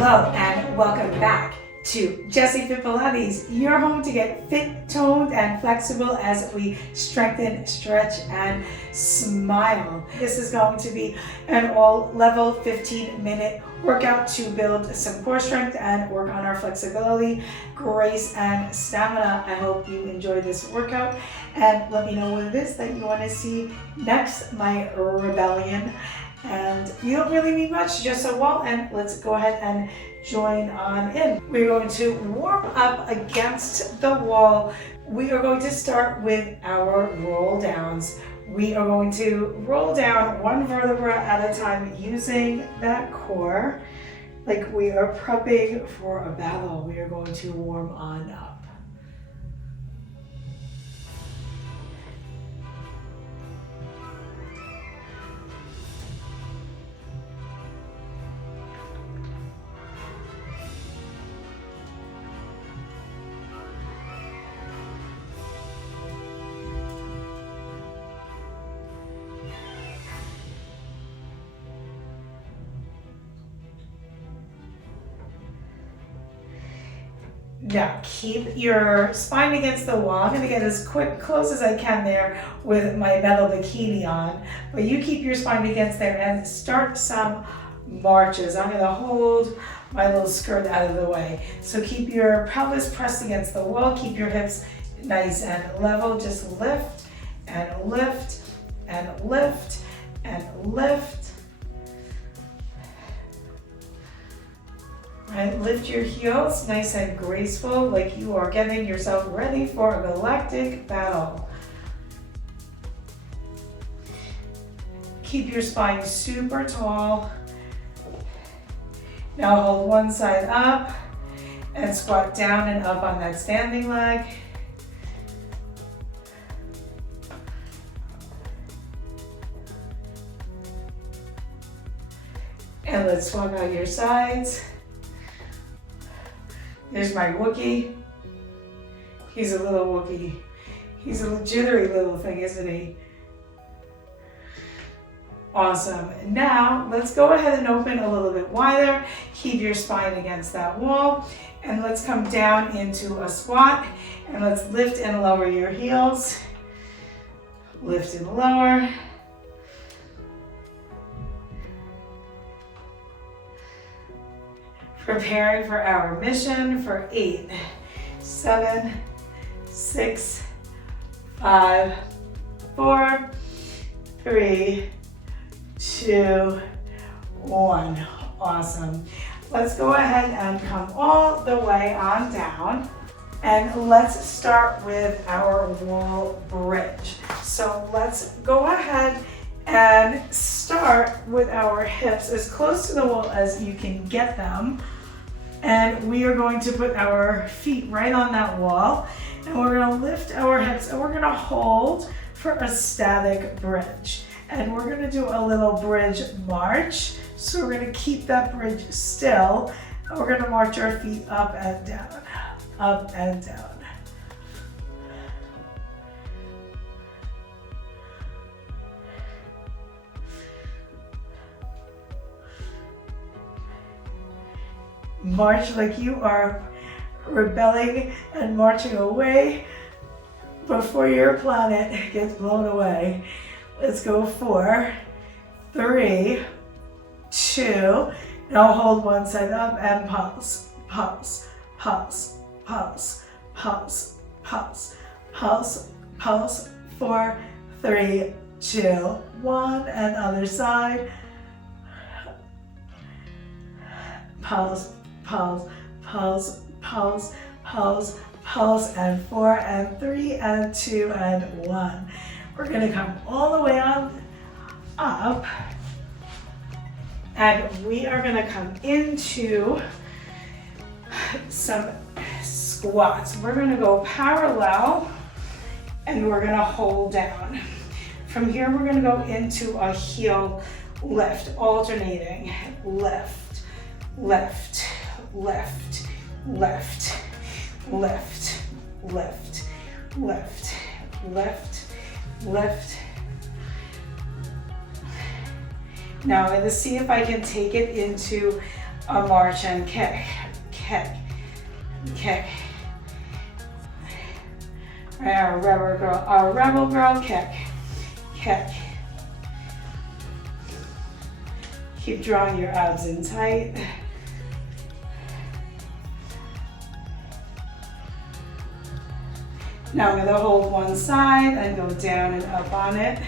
Hello and welcome back to Jessi Fit Pilates, your home to get fit, toned, and flexible as we strengthen, stretch, and smile. This is going to be an all-level 15-minute workout to build some core strength and work on our flexibility, grace, and stamina. I hope you enjoy this workout and let me know what it is that you want to see next, my rebellion. And you don't really need much, just a wall, and let's go ahead and join on in. We're going to warm up against the wall. We are going to start with our roll downs. We are going to roll down one vertebra at a time using that core like we are prepping for a battle. We are going to warm on up. Now keep your spine against the wall. I'm going to get as close as I can there with my metal bikini on, but you keep your spine against there and start some marches. I'm going to hold my little skirt out of the way. So keep your pelvis pressed against the wall. Keep your hips nice and level. Just lift and lift and lift and lift. And lift your heels nice and graceful, like you are getting yourself ready for a galactic battle. Keep your spine super tall. Now hold one side up and squat down and up on that standing leg. And let's swap out your sides. There's my Wookiee. He's a little Wookiee. He's a jittery little thing, isn't he? Awesome. Now, let's go ahead and open a little bit wider. Keep your spine against that wall. And let's come down into a squat. And let's lift and lower your heels. Lift and lower. Preparing for our mission for 8, 7, 6, 5, 4, 3, 2, 1. Awesome. Let's go ahead and come all the way on down. And let's start with our wall bridge. So let's go ahead and start with our hips as close to the wall as you can get them. And we are going to put our feet right on that wall. And we're going to lift our hips and we're going to hold for a static bridge. And we're going to do a little bridge march. So we're going to keep that bridge still. And we're going to march our feet up and down, up and down. March like you are rebelling and marching away before your planet gets blown away. Let's go 4, 3, 2. Now hold one side up and pulse, pulse, pulse, pulse, pulse, pulse, pulse, pulse. 4, 3, 2, 1. And other side. Pulse. Pulse, pulse, pulse, pulse, pulse, and 4, and 3, and 2, and 1. We're going to come all the way on up, and we are going to come into some squats. We're going to go parallel, and we're going to hold down. From here, we're going to go into a heel lift, alternating lift, lift, left, left, left, left, left, left, left. Now I'm going to see if I can take it into a march and kick, kick, kick. Right, our rebel girl, kick, kick. Keep drawing your abs in tight. Now I'm going to hold one side and go down and up on it.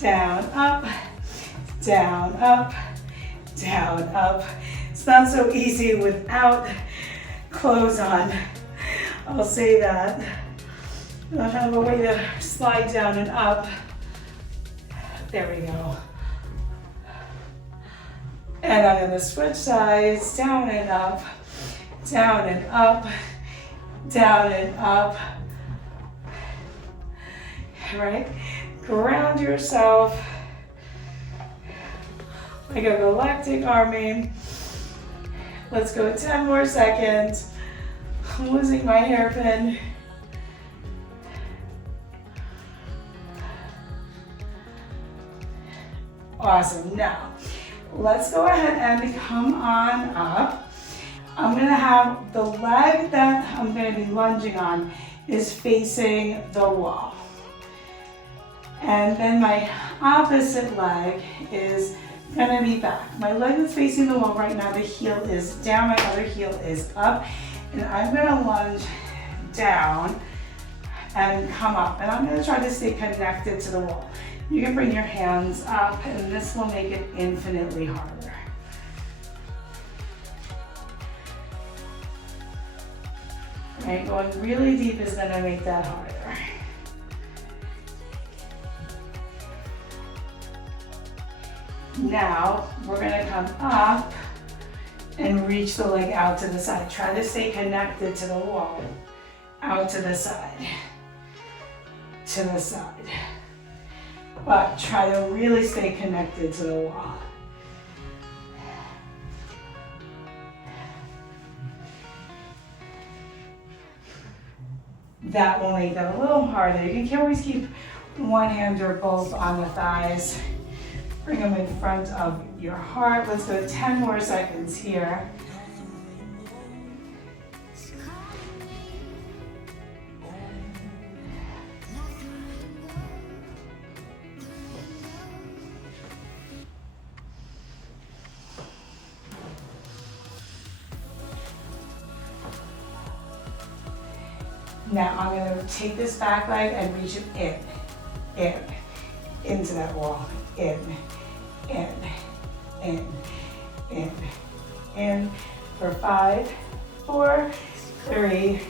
Down, up, down, up, down, up. It's not so easy without clothes on. I'll say that. I don't have a way to slide down and up. There we go. And I'm going to switch sides, down and up, down and up, down and up. Right? Ground yourself like a galactic army. Let's go 10 more seconds. I'm losing my hairpin. Awesome. Now, let's go ahead and come on up. I'm going to have the leg that I'm going to be lunging on is facing the wall. And then my opposite leg is going to be back. My leg is facing the wall right now. The heel is down, my other heel is up. And I'm going to lunge down and come up. And I'm going to try to stay connected to the wall. You can bring your hands up, and this will make it infinitely harder. Right, going really deep is going to make that harder. Now, we're going to come up and reach the leg out to the side. Try to stay connected to the wall. Out to the side. To the side. But try to really stay connected to the wall. That will make that a little harder. You can always keep one hand or both on the thighs. Bring them in front of your heart. Let's go 10 more seconds here. Now I'm going to take this back leg and reach it into that wall. In, for 5, 4, 3,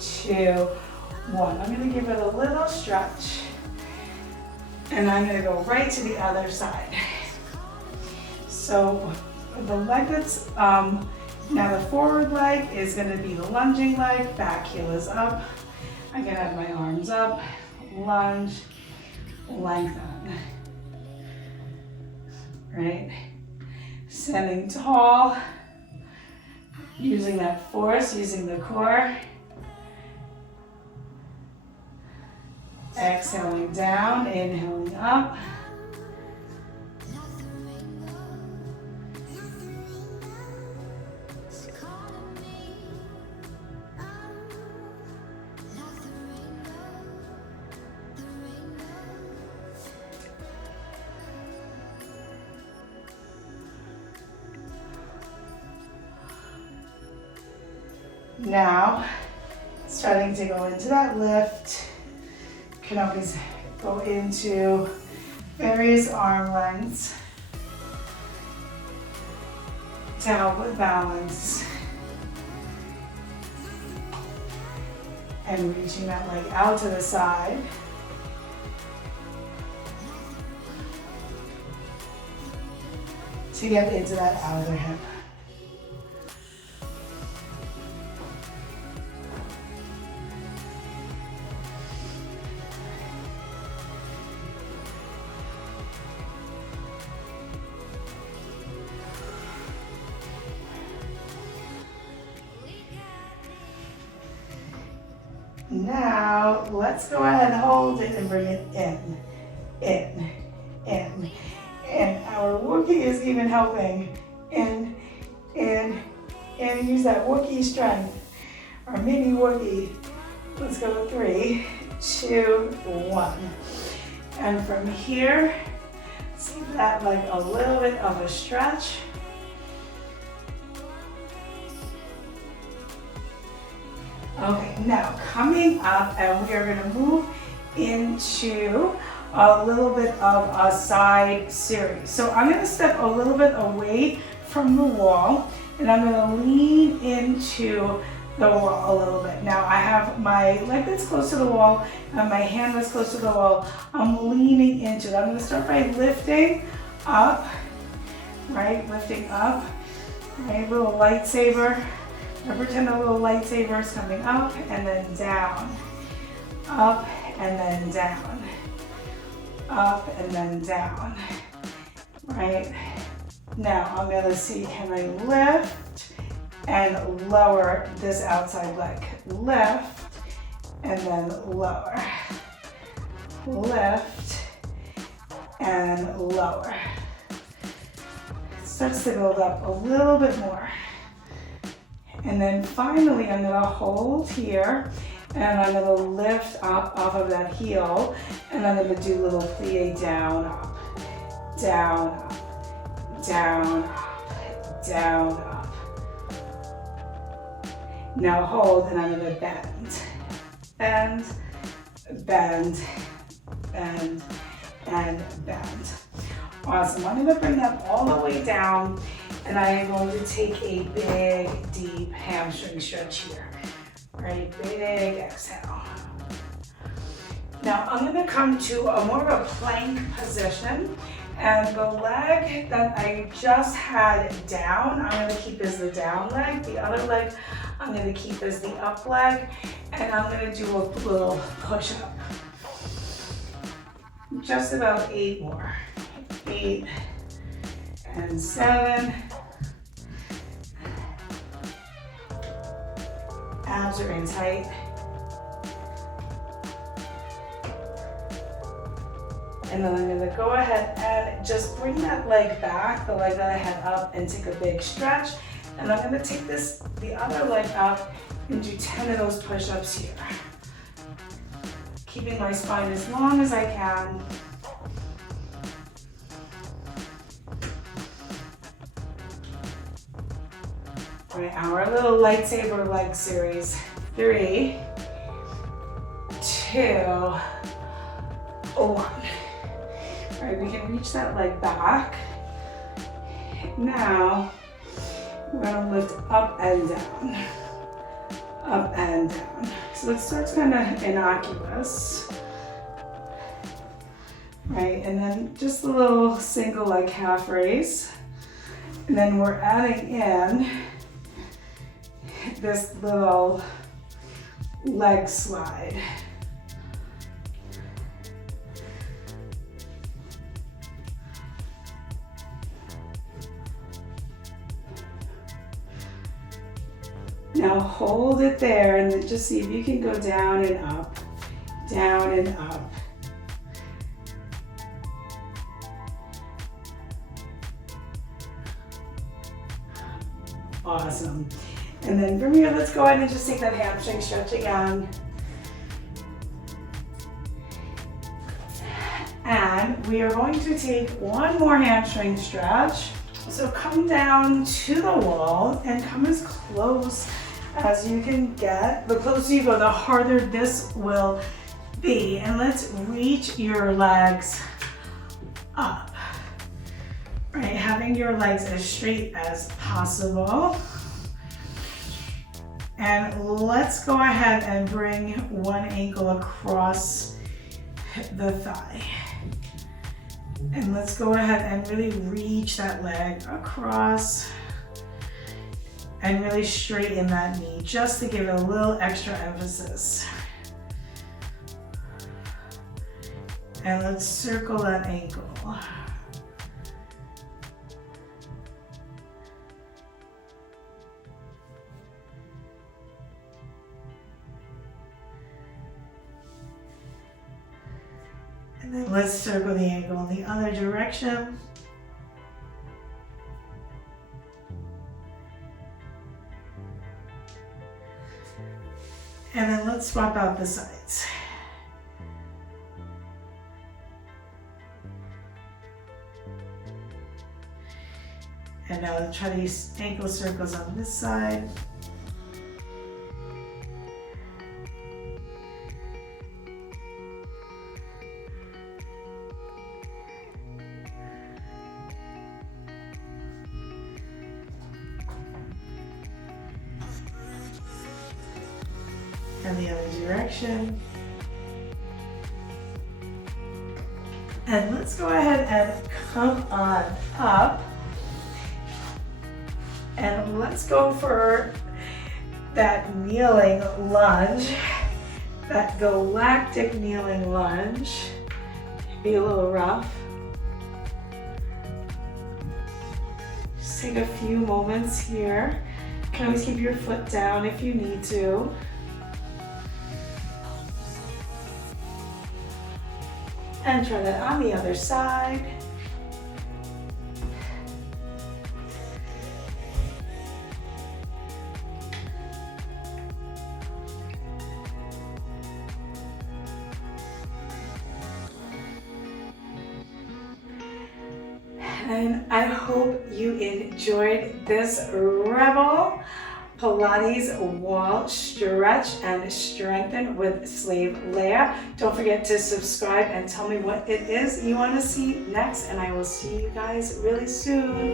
2, 1. I'm going to give it a little stretch, and I'm going to go right to the other side. So the leg that's, now the forward leg is going to be the lunging leg, back heel is up. I can have my arms up, lunge, lengthen. Right? Standing tall, using that force, using the core. Exhaling down, inhaling up. Now, starting to go into that lift. You can always go into various arm lengths to help with balance. And reaching that leg out to the side. To get into that outer hip. Now, let's go ahead and hold it and bring it in. And our working is even helping. In, gonna use that Wookiee strength, or mini Wookiee. Let's go 3, 2, 1. And from here, see that like a little bit of a stretch. Okay, now coming up, and we are gonna move into a little bit of a side series. So I'm gonna step a little bit away from the wall, and I'm gonna lean into the wall a little bit. Now I have my leg that's close to the wall and my hand that's close to the wall. I'm leaning into it. I'm gonna start by lifting up, right? Lifting up, right? Little lightsaber. I pretend a little lightsaber is coming up and then down. Up and then down. Up and then down. Right? Now I'm gonna see, can I lift and lower this outside leg? Lift and then lower. Lift and lower. It starts to build up a little bit more. And then finally I'm gonna hold here and I'm gonna lift up off of that heel and I'm gonna do a little plie down, up, down, up, down, up, down, up. Now hold and I'm gonna bend, bend, bend, bend, and bend. Awesome, I'm gonna bring that all the way down and I am going to take a big, deep hamstring stretch here. Right, big exhale. Now I'm gonna come to a more of a plank position, and the leg that I just had down, I'm gonna keep as the down leg. The other leg, I'm gonna keep as the up leg, and I'm gonna do a little push up. Just about 8 more. 8 and 7. Abs are in tight. And then I'm gonna go ahead and just bring that leg back, the leg that I had up, and take a big stretch. And I'm gonna take this, the other leg up, and do 10 of those push-ups here. Keeping my spine as long as I can. All right, our little lightsaber leg series. 3, 2, 1. All right, we can reach that leg back. Now, we're gonna lift up and down. Up and down. So it starts kind of innocuous. Right, and then just a little single leg calf raise. And then we're adding in this little leg slide. Now hold it there and then just see if you can go down and up, down and up. Awesome. And then from here, let's go ahead and just take that hamstring stretch again. And we are going to take one more hamstring stretch. So come down to the wall and come as close as you can get. The closer you go, the harder this will be. And let's reach your legs up. Right, having your legs as straight as possible. And let's go ahead and bring one ankle across the thigh. And let's go ahead and really reach that leg across and really straighten that knee just to give it a little extra emphasis. And let's circle that ankle. And then let's circle the ankle in the other direction. And then let's swap out the sides. And now let's try these ankle circles on this side. And the other direction. And let's go ahead and come on up. And let's go for that kneeling lunge, that galactic kneeling lunge. Be a little rough. Just take a few moments here. You can always keep your foot down if you need to. And try that on the other side. And I hope you enjoyed this Rebel Pilates wall stretch and strengthen with Slave Leia. Don't forget to subscribe and tell me what it is you want to see next, and I will see you guys really soon.